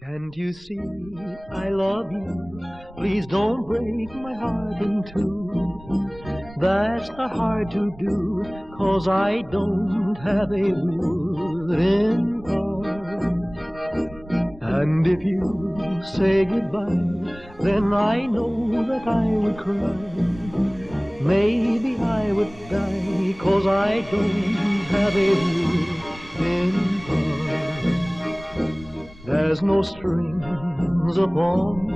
Can't you see I love you? Please don't break my heart in two. That's not hard to do, 'cause I don't have a wooden heart. And if you say goodbye, then I know that I would cry. Maybe I would die, 'cause I don't have a wooden heart. There's no strings upon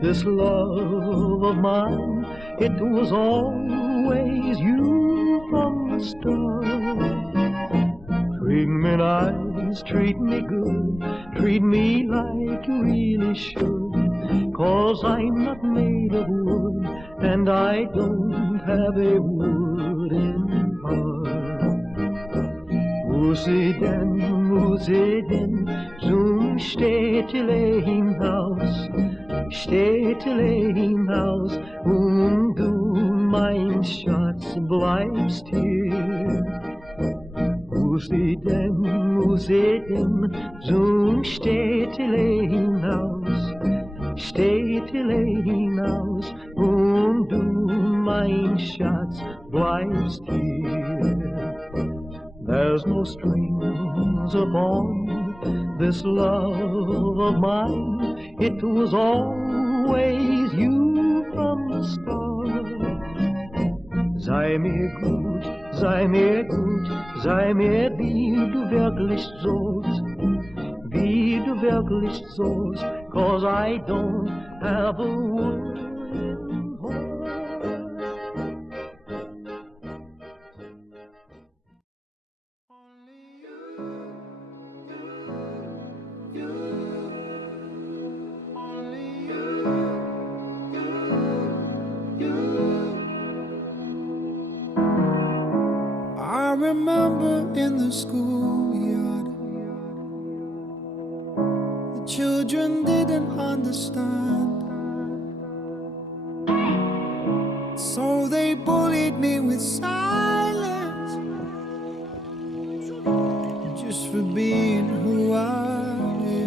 this love of mine. It was always you from the start. Treat me nice, treat me good, treat me like you really should. 'Cause I'm not made of wood, and I don't have a wooden heart. Wo sie denn zum Städtele hinaus, und du, mein Schatz, bleibst hier. Wo sie denn zum Städtele hinaus, und du, mein Schatz, bleibst hier. There's no strings upon this love of mine. It was always you from the start. Sei mir gut, sei mir gut, sei mir wie du wirklich sollst, 'cause I don't have a wooden heart. I remember in the schoolyard, the children didn't understand, so they bullied me with silence, just for being who I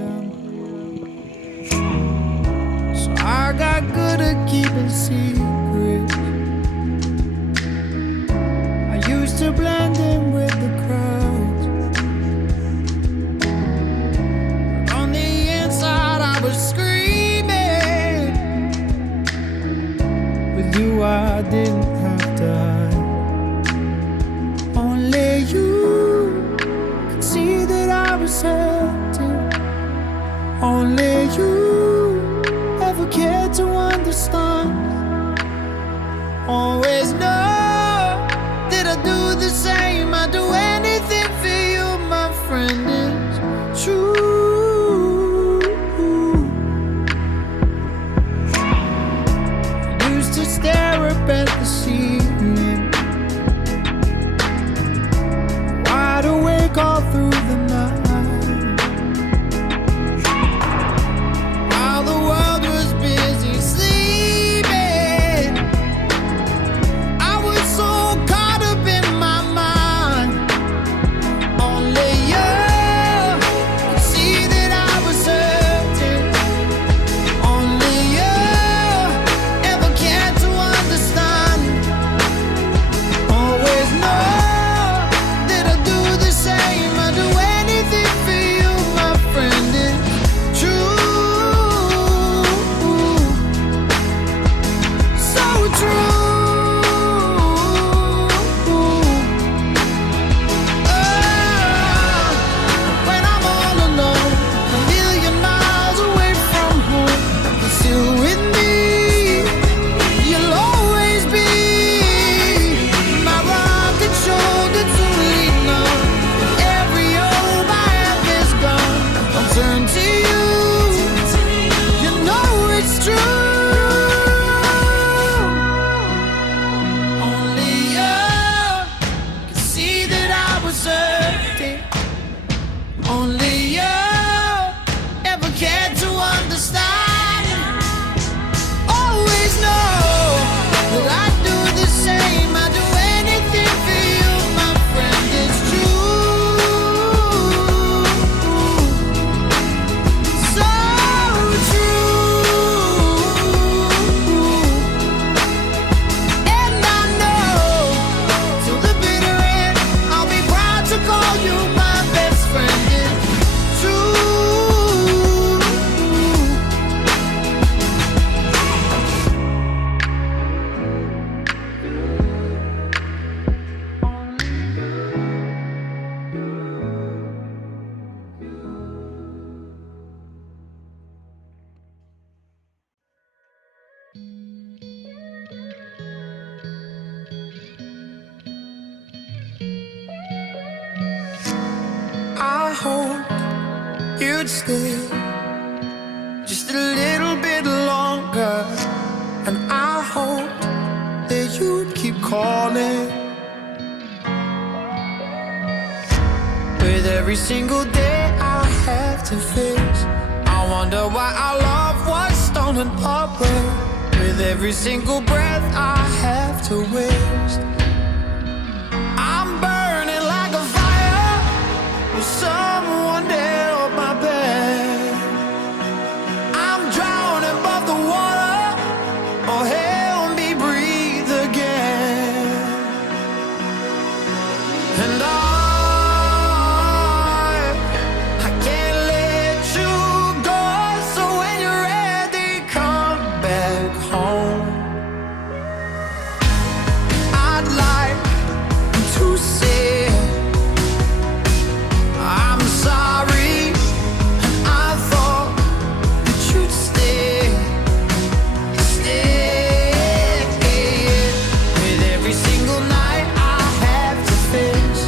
am. So I got good at keeping secrets. Used to blend in with the crowd, but on the inside I was screaming. With you I didn't have to hide. Only you could see that I was hurting. Only you ever cared to understand. Always know I do the same, I do anything for you, my friend, it's true. I used to stare up at the ceiling, wide awake all through the night, while the world was busy sleeping. I was so same. I do anything for you, my friend, it's true. you'd stay just a little bit longer. And I hoped that you'd keep calling. With every single day I have to face, I wonder why our love was stolen away. With every single breath I have to waste, I'm burning like a fire with someone dead on my bed. I'm drowning above the water, oh help me breathe again. And I can't let you go, so when you're ready, come back home. I'd like to say I'm sorry. I thought that you'd stay. With every single night I have to face,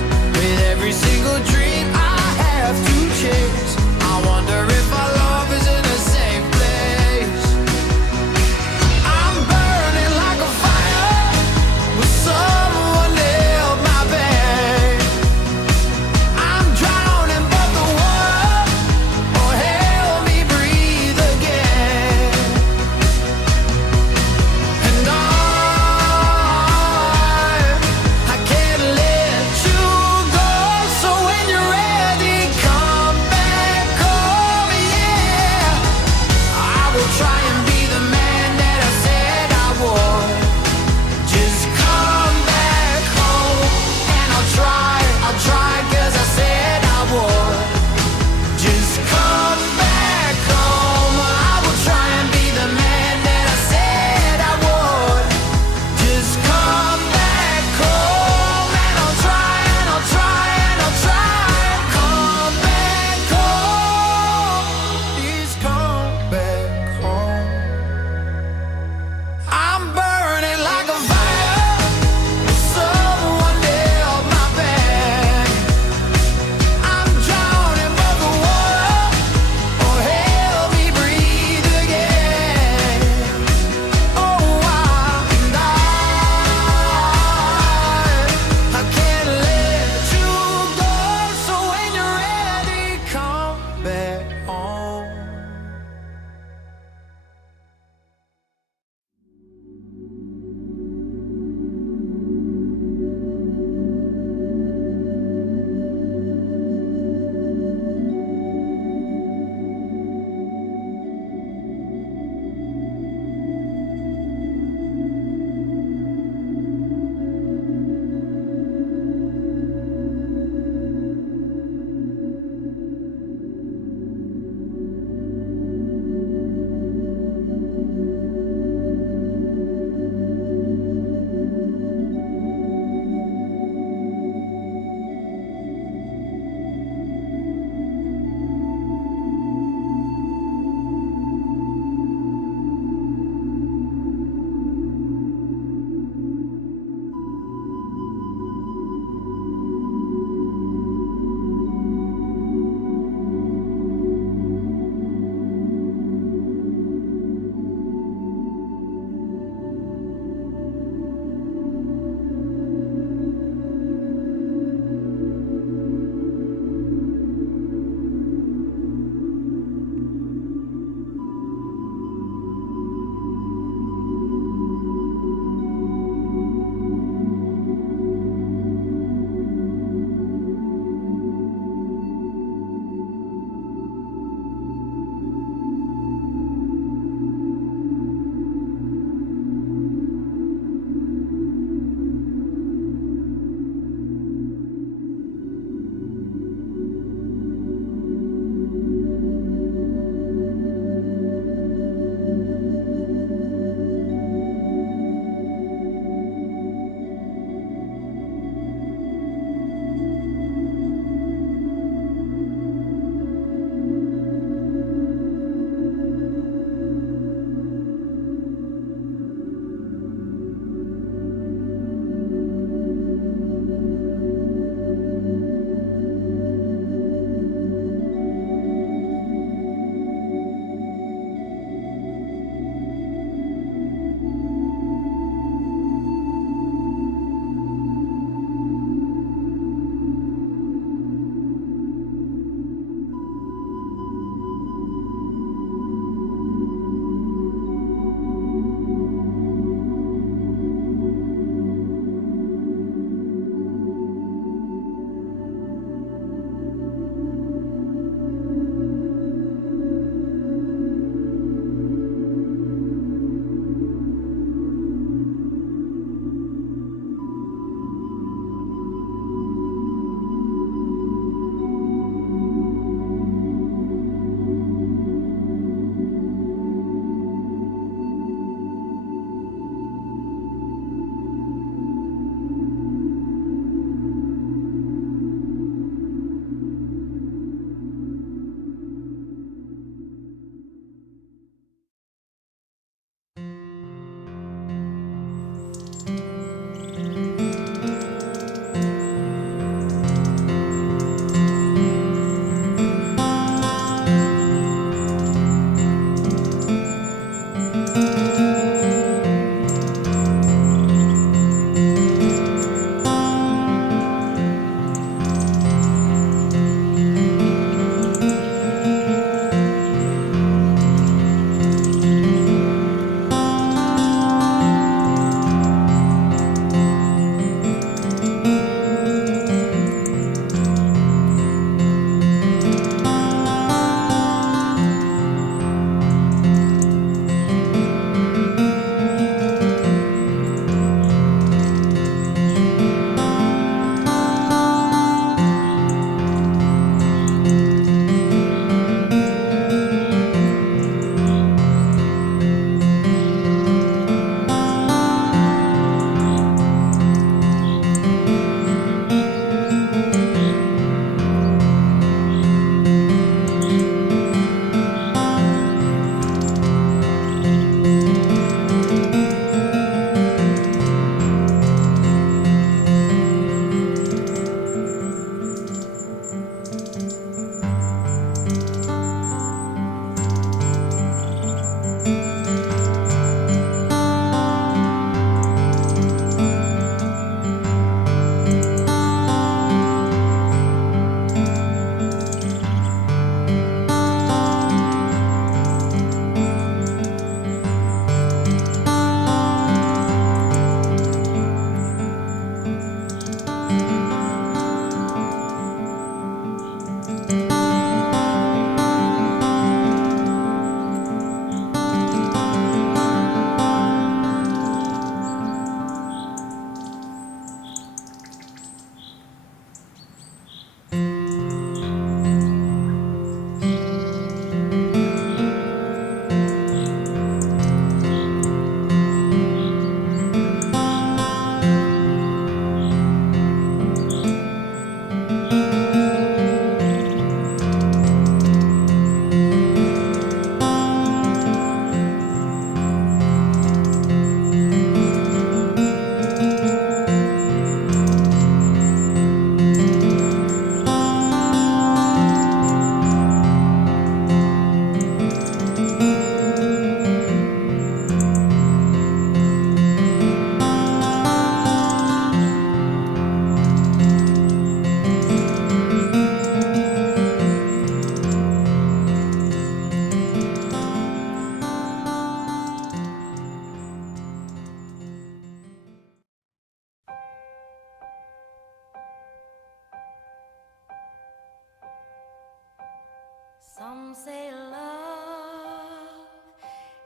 say love,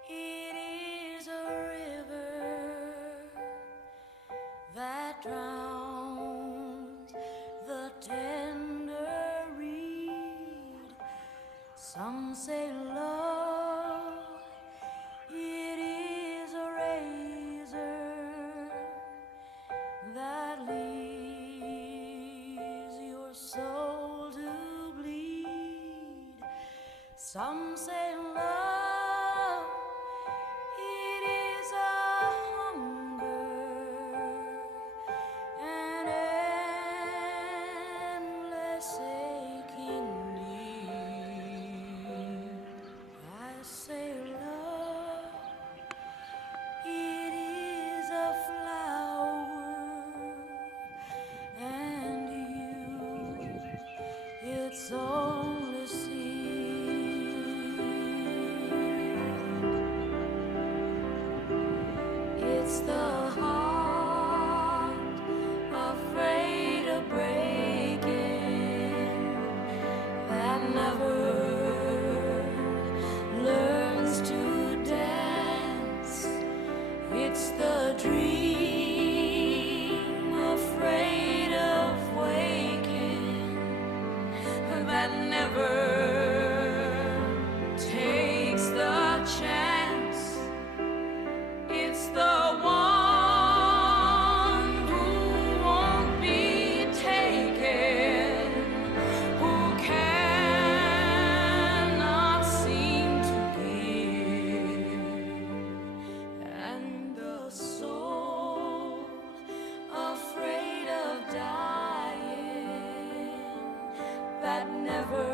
it is a river that drowns the tender reed. Some say love, it is a razor that leaves your soul to bleed. Some say love, it is a hunger, an endless aching need. I say love, it is a flower, and you, its only seed. It's the heart afraid of breaking that never learns to dance. It's the dream afraid of waking that never takes the chance. It's the one who won't be taken, who cannot seem to give, and the soul afraid of dying that never